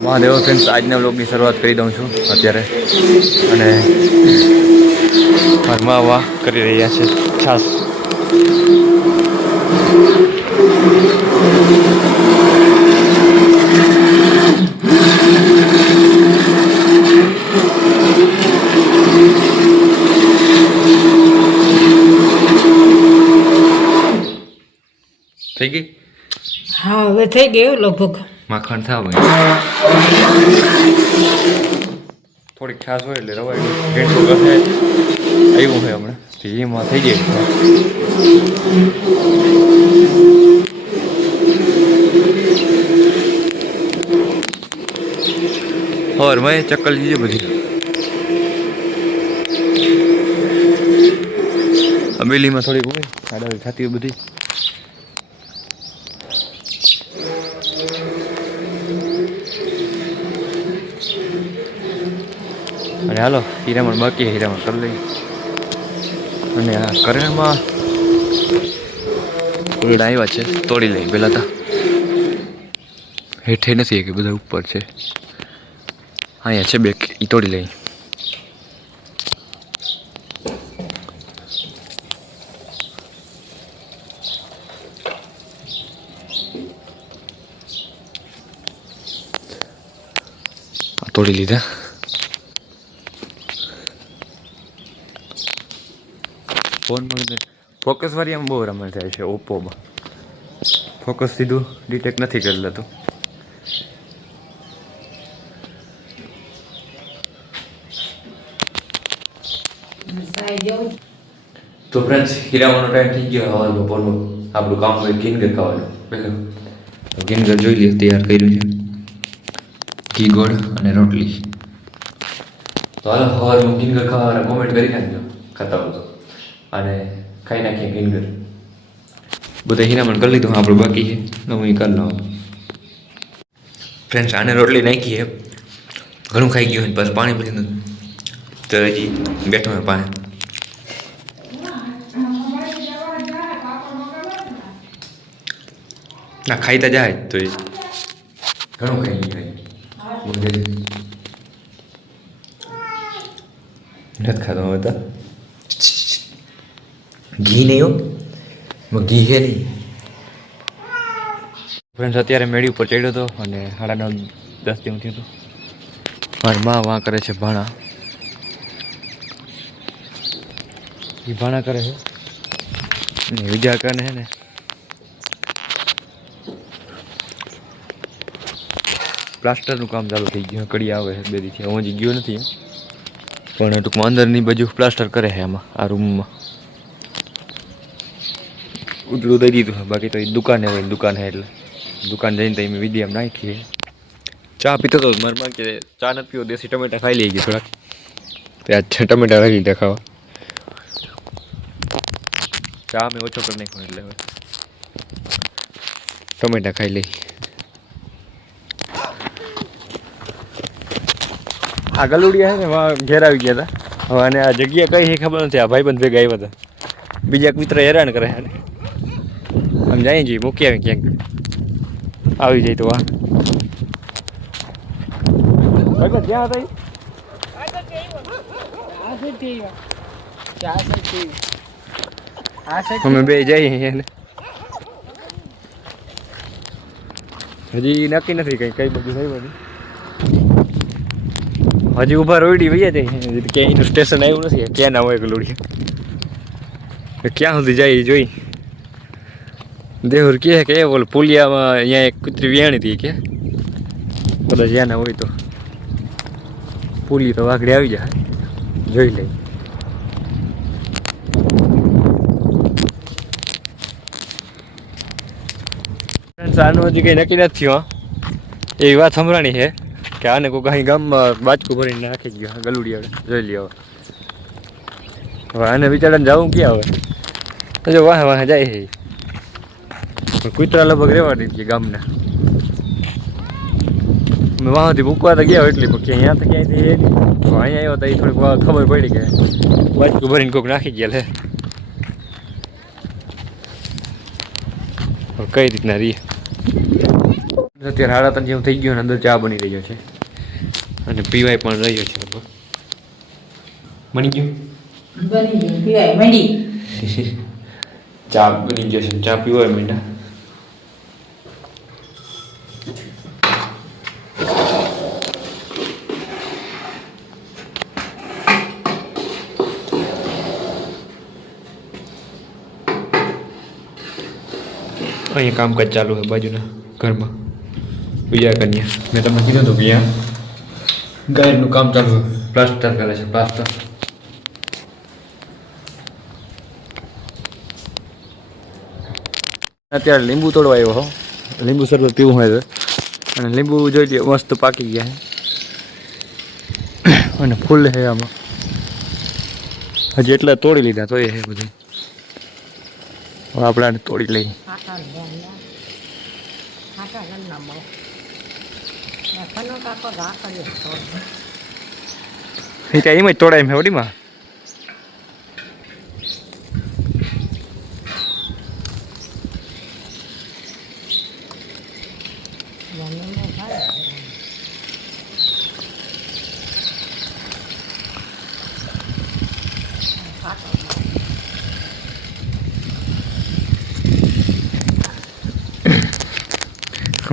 Mahadev friends આજના વ્લોગની શરૂઆત કરી દઉં છું અત્યારે અને ફરમાવા કરી રહ્યા છે છાસ થઈ ગઈ હા હવે થઈ ગયું લગભગ માખણ થાવ ભાઈ થોડીક છાસ હોય એટલે રવા ઘેટલું ગસે આવ્યું હોય હમણાં એમાં થઈ જાય और मैं चक्कर लीजिए बધી અમરેલીમાં થોડીક હોય આડાવી થતી હોય બધી અને હાલો હીરામણ બાકી હીરામણ કરી લઈએ અને આ કરણમાં ઉલડા આવ્યા છે તોડી લઈ પેલા તો હેઠે નથી કે બધા ઉપર છે અહીંયા છે બે એ તોડી લઈ તોડી લીધા ફોનમાં ફોકસ વાળી આમ બહુ રમણ થાય છે ઓપ્પોમાં ફોકસ સીધું ડિટેક્ટ નથી કરી લેતું તો ફ્રેન્ડ્સ હીરાવાનો ટાઈમ થઈ ગયો હવે બપોરનું આપણું કામ હોય ગિનગર ખાવાનું પહેલું ગિનગર જોઈ લઈએ તૈયાર કર્યું છે ઘી ગોળ અને રોટલી તો હાલો સવારમાં ગિનગર ખાવાના કોમેન્ટ કરી નાખજો ખાતા હોય અને ખાઈ નાખીએ ગિનગર બધા હીરામણ કરી લીધું આપણું બાકી છે હું કરી લઉં ફ્રેન્ડ્સ આને રોટલી નાખીએ ઘણું ખાઈ ગયું બસ પાણી પીધું તો હજી બેઠો હોય પાણી ના ખાઈતા જાય તો એ ઘણું ખાઈ ગયું નથી ખાતો હવે તો ઘી નહીં હો ઘી હે નહીં ફ્રેન્ડ્સ અત્યારે મેળી ઉપર ચડ્યો હતો અને 9:30 જેવું થયું હતું મારી માં વાં કરે છે ભાણા એ ભાણા કરે છે ને વિદ્યા કરે છે ને પ્લાસ્ટરનું કામ ચાલુ થઈ ગયું કડી આવે છે બે દીથી હું હજી ગયો નથી પણ ટૂંકમાં અંદરની બાજુ પ્લાસ્ટર કરે છે આમાં આ રૂમમાં ઉતરું દઈ દીધું બાકી તો એ દુકાને હોય દુકાન છે એટલે દુકાન જઈને તો એમ વિદ્યા નાખીએ ચા પીતો હતો મારમાં કે ચા નથી પીવો દેશી ટમેટા ખાઈ લઈ ગઈ થોડાક ત્યાં ટમેટા રાખી લીધા ખાવા ચા મેં ઓછો કરી નાખ્યો એટલે હવે ટમેટા ખાઈ લઈ આ ગલુડિયા છે ને ઘેર આવી ગયા હતા હવે અને આ જગ્યા કઈ છે ખબર નથી આ ભાઈબંધ ભેગા આવ્યા હતા બીજા મિત્ર હેરાન કરે છે આમ જાય જઈએ મૂકી આવી ક્યાંક આવી જાય તો વાહ ક્યાં હતા અમે બે જઈએ હજી નક્કી નથી કઈ કઈ બધું થઈ બધું હજી ઉભા રોયડી વૈયા જાય ક્યાંયનું સ્ટેશન આવ્યું નથી ક્યાં ના હોય ગલુડિયા ક્યાં સુધી જાય જોઈ દેવર કહે કે બોલ પુલિયામાં અહીંયા એક કૂતરી વ્યાણી હતી કે બધા જ્યાં ના હોય તો પુલી તો વાઘડી આવી જાય જોઈ લઈ આનું હજી કંઈ નક્કી નથી થયું એવી વાત સંભળાણી છે કે આને કોઈ અહીં ગામમાં બાચકું ભરીને નાખી ગયો ગલુડિયા જોઈ લ્યો હવે આને બિચારાને જવું ક્યાં હવે જો વાહ વાહ જાય છે કૂતરા લગભગ રહેવા નથી ગામના મેં વાહથી મૂકવા તો ગયા એટલી પછી અહીંયા તો ક્યાંયથી અહીંયા આવ્યો તો એ થોડીક ખબર પડી કે બાચકું ભરીને કોઈક નાખી ગયા લે કઈ રીતના રહી અત્યારે 3:30 જેવું થઈ ગયું અને અંદર ચા બની રહ્યો છે અને પીવાય પણ રહ્યો છે લગભગ. બની ગયું પીવાય મંડી. ચા બની ગયો છે, ચા પીવાય મીંડા. અહીંયા કામકાજ ચાલુ છે બાજુના ઘરમાં. બીજા કન્યા મેં તમને કીધું હતું કે અહીંયા ગાયનું કામ ચાલુ છે, પ્લાસ્ટર કરે છે પ્લાસ્ટર. અત્યારે લીંબુ તોડવા આવ્યો હો, લીંબુ શરબત પીવું હોય છે અને લીંબુ જોઈ લે મસ્ત પાકી ગયા છે અને ફૂલ છે આમાં. હજી એટલા તોડી લીધા તો એ છે બધું. હવે આપણે આને તોડી લઈએ. એ ત્યાં એમ જ તોડાય એમ વડીમાં.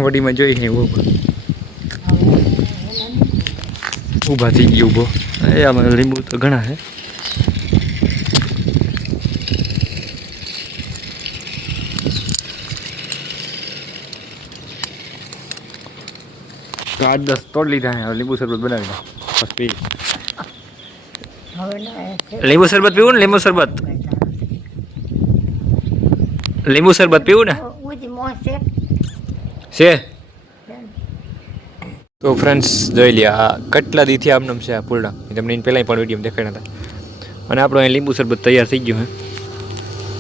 વડીમાં જોઈએ ઊભા થઈ ગયો ઊભો. એ આમાં લીંબુ તો ઘણા છે. તો 8-10 તોડ લીધા છે. લીંબુ શરબત બનાવી બસ પી. લીંબુ શરબત પીવું ને? લીંબુ શરબત પીવું ને છે. તો ફ્રેન્ડ્સ જોઈ લે આ કેટલા દીથી આમનામ છે આ ફૂલડા. તમને એને પહેલાં પણ વિડીયો દેખાડ્યા હતા. અને આપણો અહીં લીંબુ શરબત તૈયાર થઈ ગયું હે.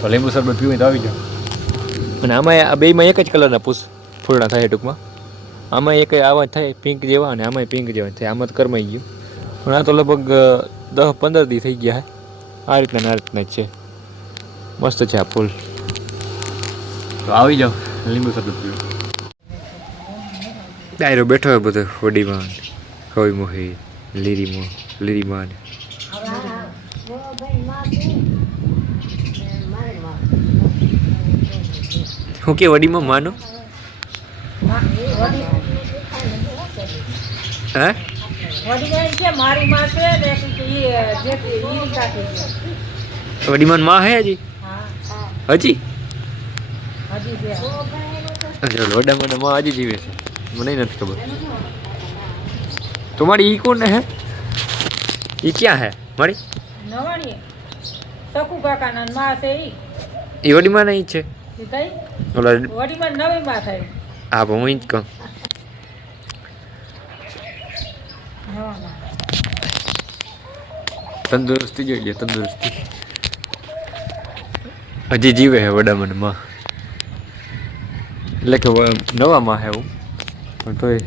તો લીંબુ શરબત પીવું તો આવી જાઓ. અને આમાં આ બેમાં એક જ કલરના ફૂલડા થાય ટૂંકમાં. આમાં એક આવા થાય પિંક જેવા અને આમાં પિંક જેવા થાય. આમાં તો કરમાઈ ગયું. પણ આ તો લગભગ 10-15 દી થઈ ગયા હે. આ રીતના જ છે. મસ્ત છે આ ફૂલ. તો આવી જાઓ લીંબુ શરબત પીવું. ડાયરો બેઠો હોય બધો વડીમાં, કવિ મોહી, લીરીમાં. હું કે વડીમાં માનો હે વડીમાં માં હે હજી વડામાં માં હજી જીવે છે. મને નથી ખબર. તમારી ઈ કોણ હે? ઈ ક્યાં હે મારી? નવાણી સકુ કાકાના માં છે ઈ. ઈ વડીમાં નહીં છે. ઈ કઈ? ઓલા વડીમાં નવી માં થાય. હા પણ હું ઈ જ કહું. તંદુરસ્તી જોઈ લે તંદુરસ્તી. હજી જીવે હે વડામાં માં. એટલે કે નવા માં હે એવું. પણ તોય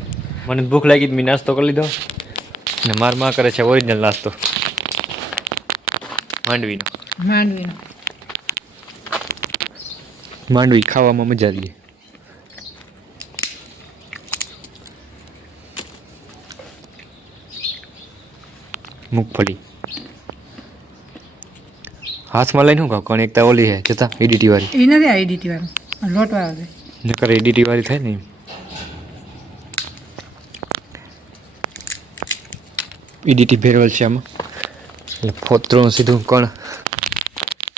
મને ભૂખ લાગી મેં નાસ્તો કરી લીધો ને માર માં કરે છે ઓરિજિનલ નાસ્તો માંડવી ખાવામાં મજા આવી. મૂગફળી હાથમાં લઈને શું કહું કોણ એકતા ઓલી હે જતા એડીટી વાળી. એ નથી આ એડીટી વાળું લોટ વાળો નકર એડીટી વાળી થાય ને. એડીટી ફેરવેલ છે આમાં એટલે ફોતરું સીધું કોણ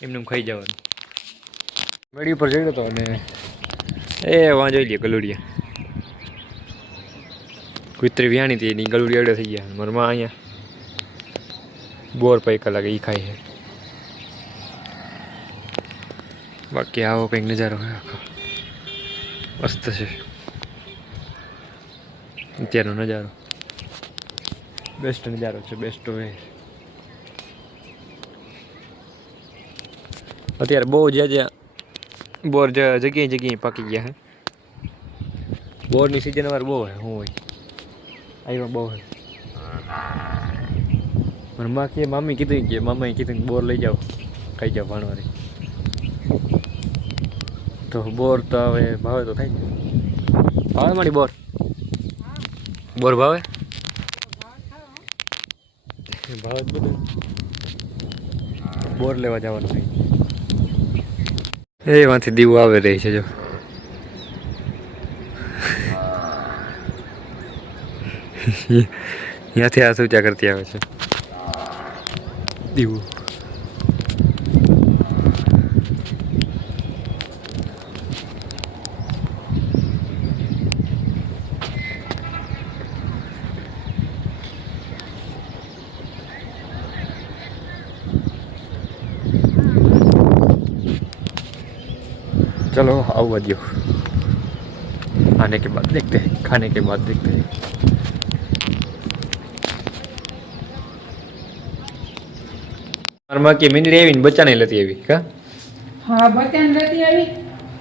એમને ખાઈ જવાનું. મેળી ઉપર જઈ હતો અને એ વાં જોઈ લે ગલુડિયા કુતરી વ્યાણી હતી એની ગલુડિયા અડે થઈ ગયા. મરમાં અહીંયા બોર પૈકા લાગે એ ખાય છે. બાકી આવો કંઈક નજારો હોય આખો મસ્ત છે અત્યારનો નજારો. બેસ્ટ નજારો છે. Best way. અત્યારે બહુ જ્યાં બોર જગ્યાએ પાકી ગયા હે. બોરની સિઝન વાર બહુ હોય. શું હોય આવ્યા બહુ હોય. પણ મામી કીધું કે મામાએ કીધું કે બોર લઈ જાઓ ખાઈ જાઓ ભાણવારી. તો બોર તો હવે ભાવે તો થાય ને. ભાવે મારી બોર બોર ભાવે ભાવે જ બધું બોર લેવા જવાનું એમાંથી દીવું આવે રહી છે જો ત્યાંથી આ સૂચા કરતી આવે છે દીવું चलो आओ बजियो आने के बाद देखते हैं खाने के बाद देखते हैं मारमा के मिनड़ी आवी ने बच्चा नहीं लेती आवी का હા બચ્ચાને લેતી આવી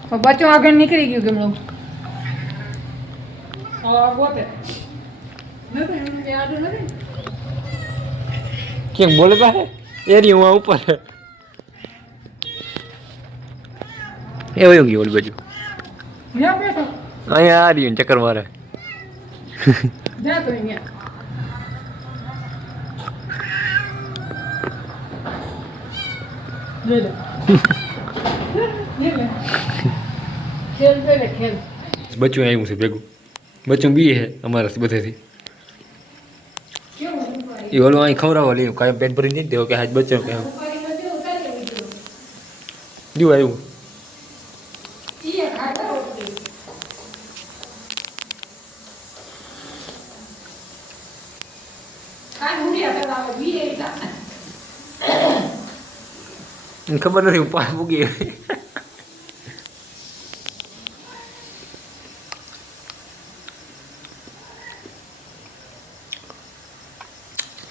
તો બચ્ચો આગળ નીકળી ગયું ગમણું ગોતે નથી યાદ નથી કેમ બોલે પાહે એરી હું ઉપર એ વયો ગયો ઓલી બાજુ ત્યાં બેઠો અહીંયા આ રહ્યું ચક્કર મારે જા તો અહીંયા લે લે ખેલ પેલે ખેલ બચ્ચું આવ્યું છે ભેગું બચ્ચું બી હે અમારાથી બધેથી એ ઓલું અહીં ખવડાવવા લે કાંઈ પેટ ભરી નહીં દેવો કે આજ બચ્ચું કે દીવું આવ્યું ખબર નથી પાસ મૂકી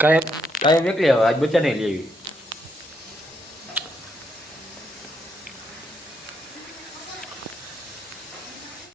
કાયમ કાયમ એકલી આવે આજ બચ્ચા નહીં લેવી